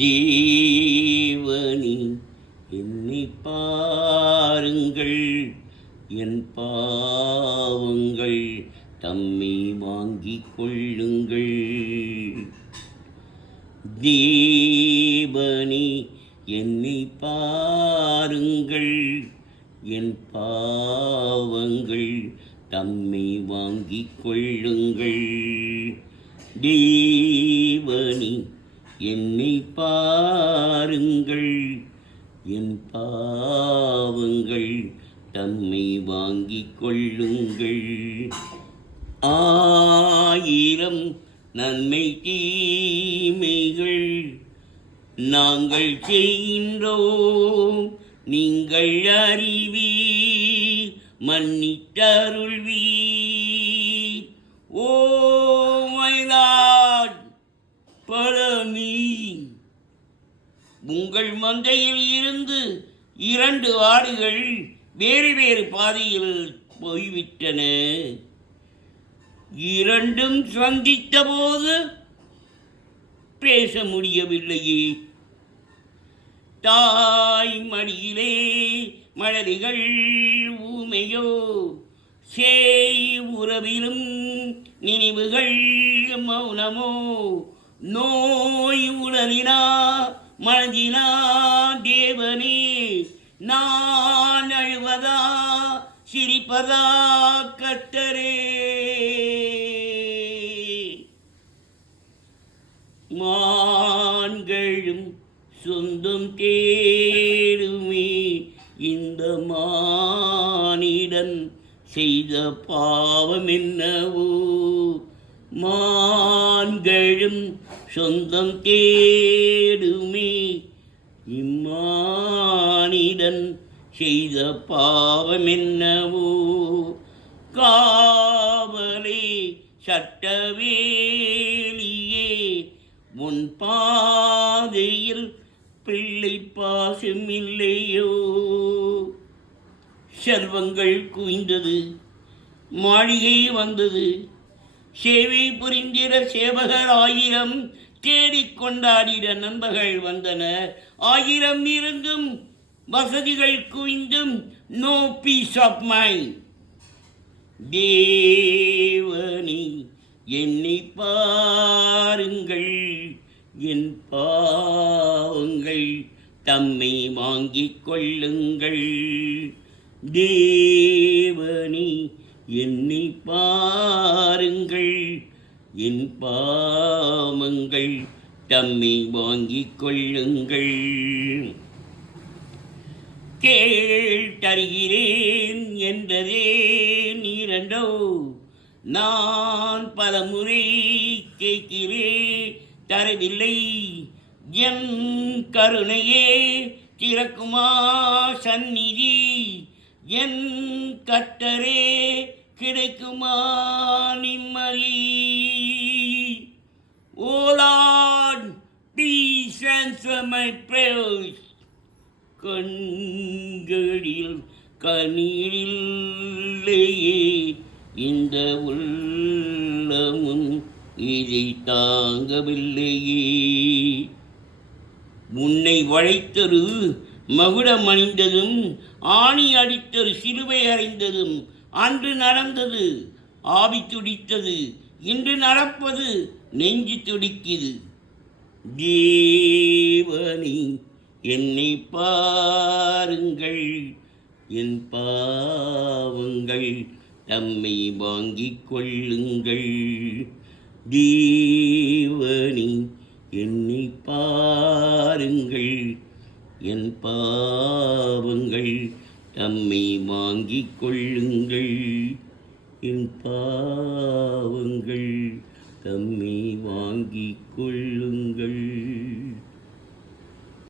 தேவனே என்னை பாருங்கள், என் பாவங்கள் தம்மை வாங்கிக் கொள்ளுங்கள். தேவனே என்னை பாருங்கள், என் பாவங்கள் தம்மை வாங்கிக் கொள்ளுங்கள். தேவனே என்னை பாருங்கள், என் பாவங்கள் தம்மை வாங்கிக் கொள்ளுங்கள். 1000 நன்மை தீமைகள் நாங்கள் செய்கின்றோம், நீங்கள் அறிவீர், மன்னித்தருள்வீர். ஓ மை லார்ட், பரமி, உங்கள் மந்தையில் இருந்து 2 ஆடுகள் வேறு வேறு பாதையில் போய்விட்டன. 2ம் சந்தித்த போது பேச முடியவில்லையே. தாய் மடியிலே மலரிகள் ஊமையோ, சேய் உறவிலும் நினைவுகள் மௌனமோ. நோய் உடலினா மனதினா தேவனே, நான் அழுவதா சிரிப்பதா கர்த்தரே. மான்களும் சொந்தம் தேடுமே, இந்த மானிடன் செய்த பாவம் என்னவோ. மான்களும் சொந்தம் தேடுமே, இம்மானிடன் செய்த பாவம் என்னவோ. காவலே சட்டவேலியே, உன் பாதையில் பிள்ளை பாசம் இல்லையோ. செல்வங்கள் குவிந்தது, மாளிகை வந்தது, சேவை புரிந்திட சேவகர் 1000 தேடிக்கொண்டாடிட நண்பர்கள் வந்தனர். 1000 இருந்தும் வசதிகள் குவிந்தும் நோ பீஸ் ஆஃப் மைண்ட். தேவனே என்னை பாருங்கள், என் பாவங்கள் தம்மை வாங்கிக் கொள்ளுங்கள். தேவனே என்னை பாருங்கள், என் பாவங்கள் தம்மை வாங்கிக் கொள்ளுங்கள். கேட்டறிகிறேன் என்றதே நீரண்டோ, நான் பலமுறை கேட்கிறேன் தரவில்லை. என் கருணையே திறக்குமா சந்நிதி, என் கர்த்தரே கிடைக்குமா நிம்மதி. Oh lord, please answer my prayers. கண்களில் கண்ணீரில்லையே, இந்த உள்ளமும் இதை தாங்கவில்லையே. உன்னை வளைத்தரு மகுடம் அணிந்ததும், ஆணி அடித்தரு சிலுவை அறைந்ததும் அன்று நடந்தது. ஆவி துடித்தது, இன்று நடப்பது நெஞ்சு துடிக்குது. தேவனே என்னை பாருங்கள், என் பாவங்கள் தம்மை வாங்கிக் கொள்ளுங்கள். தேவனே என்னை பாருங்கள், என் பாவங்கள் தம்மை வாங்கிக் கொள்ளுங்கள். என் பாவங்கள் தம்மை வாங்கிக் கொள்ளுங்கள்.